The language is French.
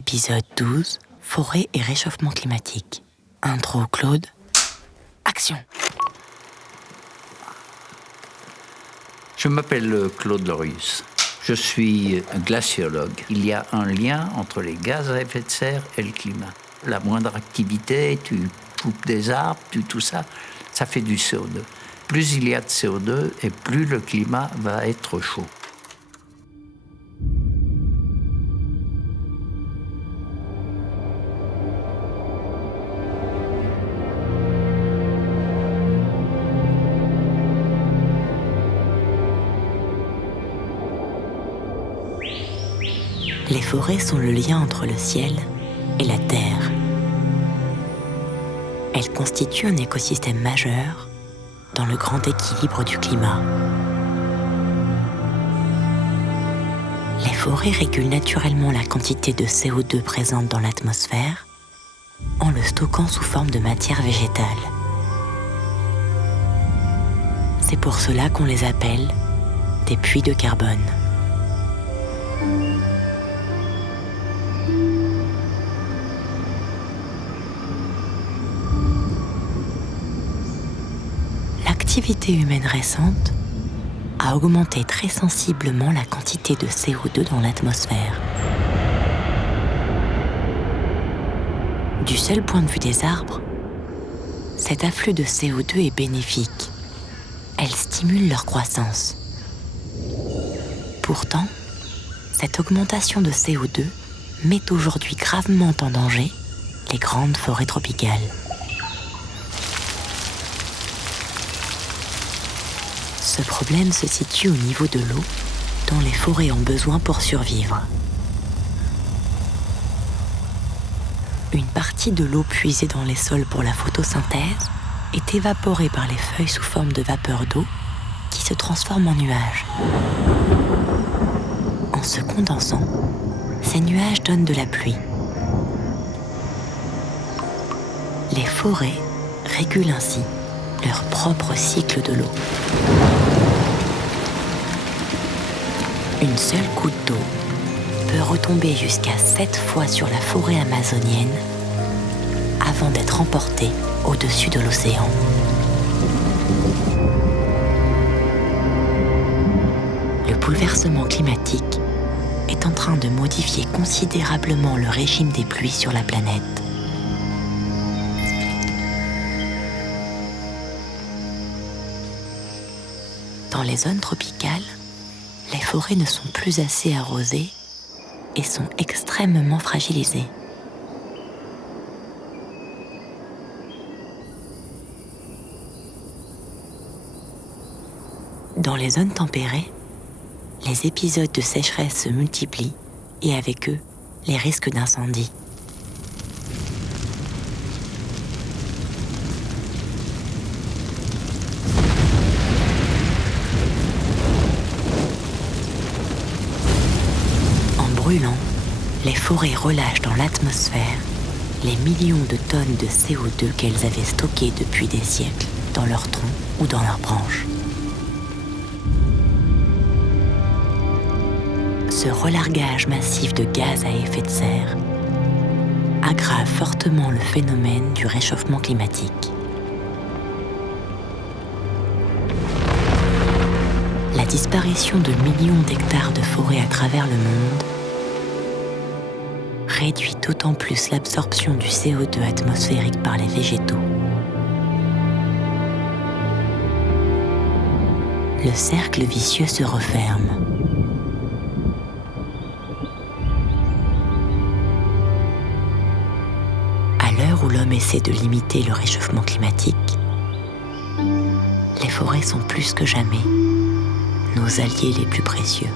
Épisode 12, forêt et réchauffement climatique. Intro Claude. Action. Je m'appelle Claude Lorius. Je suis glaciologue. Il y a un lien entre les gaz à effet de serre et le climat. La moindre activité, tu coupes des arbres, tout ça, ça fait du CO2. Plus il y a de CO2 et plus le climat va être chaud. Les forêts sont le lien entre le ciel et la terre. Elles constituent un écosystème majeur dans le grand équilibre du climat. Les forêts régulent naturellement la quantité de CO2 présente dans l'atmosphère en le stockant sous forme de matière végétale. C'est pour cela qu'on les appelle des puits de carbone. L'activité humaine récente a augmenté très sensiblement la quantité de CO2 dans l'atmosphère. Du seul point de vue des arbres, cet afflux de CO2 est bénéfique. Elle stimule leur croissance. Pourtant, cette augmentation de CO2 met aujourd'hui gravement en danger les grandes forêts tropicales. Ce problème se situe au niveau de l'eau dont les forêts ont besoin pour survivre. Une partie de l'eau puisée dans les sols pour la photosynthèse est évaporée par les feuilles sous forme de vapeur d'eau qui se transforme en nuages. En se condensant, ces nuages donnent de la pluie. Les forêts régulent ainsi leur propre cycle de l'eau. Une seule goutte d'eau peut retomber jusqu'à 7 fois sur la forêt amazonienne avant d'être emportée au-dessus de l'océan. Le bouleversement climatique est en train de modifier considérablement le régime des pluies sur la planète. Dans les zones tropicales, les forêts ne sont plus assez arrosées et sont extrêmement fragilisées. Dans les zones tempérées, les épisodes de sécheresse se multiplient et avec eux, les risques d'incendie. Brûlant, les forêts relâchent dans l'atmosphère les millions de tonnes de CO2 qu'elles avaient stockées depuis des siècles dans leurs troncs ou dans leurs branches. Ce relargage massif de gaz à effet de serre aggrave fortement le phénomène du réchauffement climatique. La disparition de millions d'hectares de forêts à travers le monde réduit d'autant plus l'absorption du CO2 atmosphérique par les végétaux. Le cercle vicieux se referme. À l'heure où l'homme essaie de limiter le réchauffement climatique, les forêts sont plus que jamais nos alliés les plus précieux.